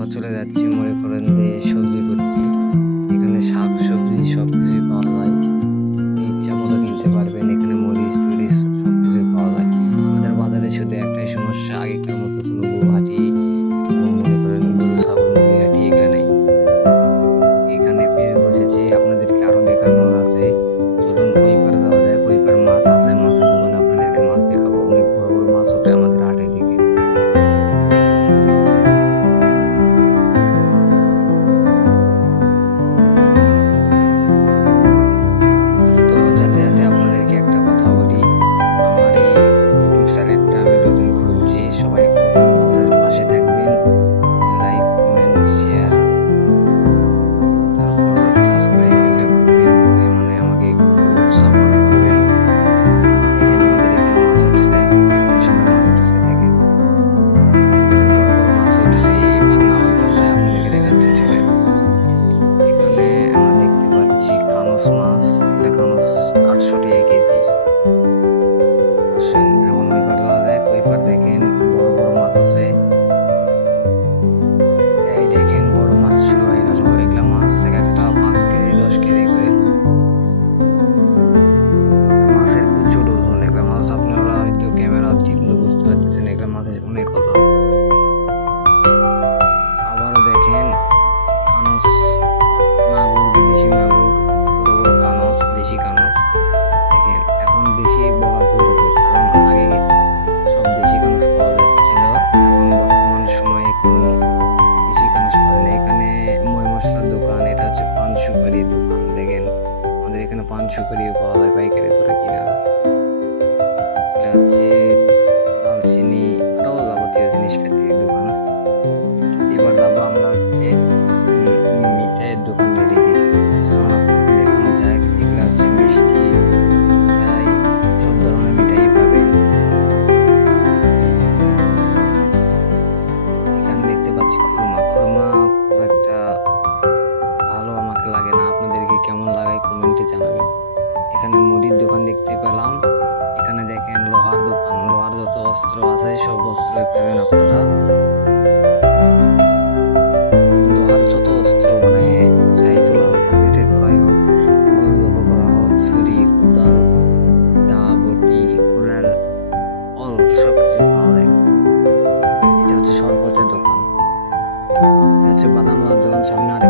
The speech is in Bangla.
আমরা চলে যাচ্ছি মনে করেন যে সবজি করতে। এখানে শাক সবজি সবকিছু পাওয়া যায়, ইচ্ছা মতো কিনতে পারবেন। এখানে মরিচ টরিচ সবকিছু পাওয়া যায়। আমাদের বাজারে শুধু একটাই সমস্যা, আগেকার মতো কোনো গরুহাটি মনে করেন গরু ছাগল মুরগি হাটি এগুলো নেই। এখানে পেয়ে বসেছে, আপনাদেরকে আরো দেখানোর আছে। চলুন ওই পারে যাওয়া যায়। ওই পার মাছ আছে, মাছের দোকানে আপনাদেরকে মাছ দেখাবো। অনেক বড় বড় মাছ ওঠে আমাদের হাটে থেকে। মাছ এটা 800 টাকা কেজি। আসেন এখন ওই পার যাওয়া যায়। ওই পার দেখেন বড় বড় মাছ আছে। এই দেখেন বড় মাছ শুরু হয়ে গেল। এগুলা মাছ এক একটা 5 কেজি 10 কেজি করে। মাছের প্রচুর ওজন। এগুলা মাছ আপনারা হয়তো ক্যামেরা ঠিক মতো বুঝতে পারতেছেন, এগুলা মাছের অনেক ওজন। আবারও দেখেন কানস মাগুর, বিদেশি মাগুর, দেশি কানস। দেখেন এখন দেশি বলা ভুল হবে, কারণ আগে সব দেশি কানস পাওয়া যাচ্ছিল। এখন বর্তমান সময়ে কোনো দেশি কানস পাওয়া যায় না। এখানে মই মশলার দোকান, এটা হচ্ছে পান সুপারি দোকান। দেখেন আমাদের এখানে পান সুপারিও পাওয়া যায়, পাইকারি দরে কিনা যায়। এটা হচ্ছে দালচিনি আরও যাবতীয় জিনিসপাতির দোকান। এবার যাবো আমরা হচ্ছে মিঠাইয়ের দোকানের দিকে। চলুন আপনাকে দেখানো যায়। এগুলো হচ্ছে মিষ্টি মিঠাই, সব ধরনের মিঠাই পাবেন। এখানে দেখতে পাচ্ছি খুরমা। খুরমা খুব একটা ভালো আমাকে লাগে না, আপনাদেরকে কেমন লাগায় কমেন্টে জানাবেন। এখানে মুদির দোকান দেখতে পেলাম। এখানে দেখেন লোহার দোকান, লোহার যত অস্ত্র আছে সব অস্ত্রই পাবেন আপনারা। লোহার যত অস্ত্র মানে সাইতুলা যেটা করাই হোক, গরু জবা করা হোক, ছুরি কোদাল দা বটি কুড়াল অল সব কিছু পাওয়া যায়। এটা হচ্ছে শরবতের দোকান, এটা হচ্ছে বাদাম দোকান। সামনে আরেক